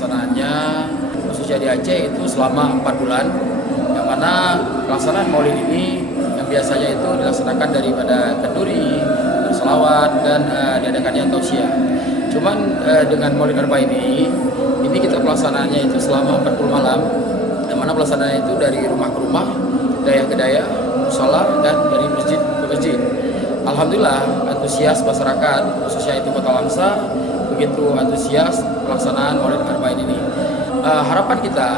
pelaksanaannya khususnya di Aceh itu selama 4 bulan, yang mana pelaksanaan Maulid ini yang biasanya itu dilaksanakan daripada kenduri, selawat, dan diadakannya tausiah. Cuman dengan Maulid Arba'in ini kita pelaksanaannya itu selama 40 malam, yang mana pelaksanaannya itu dari rumah ke rumah, daya ke daya, musala, dan dari masjid ke masjid. Alhamdulillah antusias masyarakat khususnya itu Kota Langsa begitu antusias pelaksanaan Maulid Arba'in ini. Harapan kita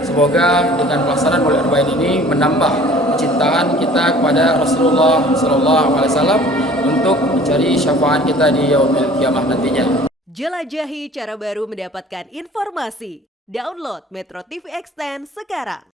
semoga dengan pelaksanaan Maulid Arba'in ini menambah kecintaan kita kepada Rasulullah SAW untuk mencari syafaat kita di yaumil kiamah nantinya. Jelajahi cara baru mendapatkan informasi. Download Metro TV Extend sekarang.